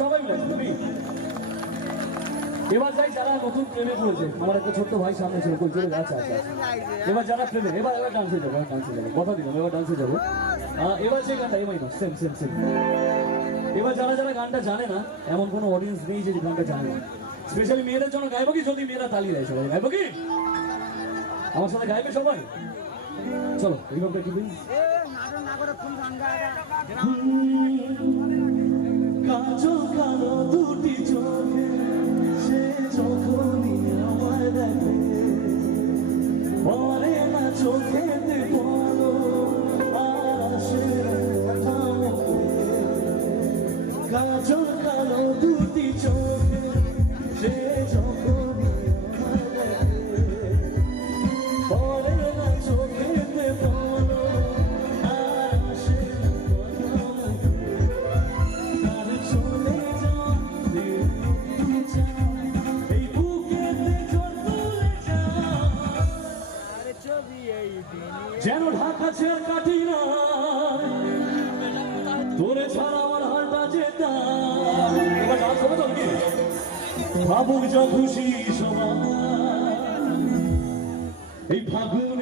সবাই মিলে তুমি এবার যাই যারা নতুন প্রেমে পড়েছে আমার একটা ছোট্ট ভাই সামনে ছিল কই চলে আচ্ছা আচ্ছা এবার যারা প্রেমে এবার ডান্সে যাবো কথা দিলাম এবার ডান্সে যাবো এবার যে গানটা এমআই না সেম সেম সেম এবার যারা যারা গানটা জানে না এমন কোনো অডিয়েন্স নেই যে গানটা জানে না স্পেশালি মেয়েদের জন্য গাইবো কি যদি মেয়েরা তালি দেয় সবাই গাইবো কি আমার সাথে গাইবে সবাই চলো এইভাবে কি দিন কাজো কালো দুটি চোখে সে যখনই আমায় দেখে পরে না চোখেতে বলো আর আসে কাজো কালো দুটি চোখে সে যখনই আমায় দেখে পরে না চোখেতে বলো আর আসে যেন ঢাকা ছেড়ে কাটি না তোরে ছাড়া আমার হালটা যেতা ভাবুক যা খুশি সবাই এই ফাগুন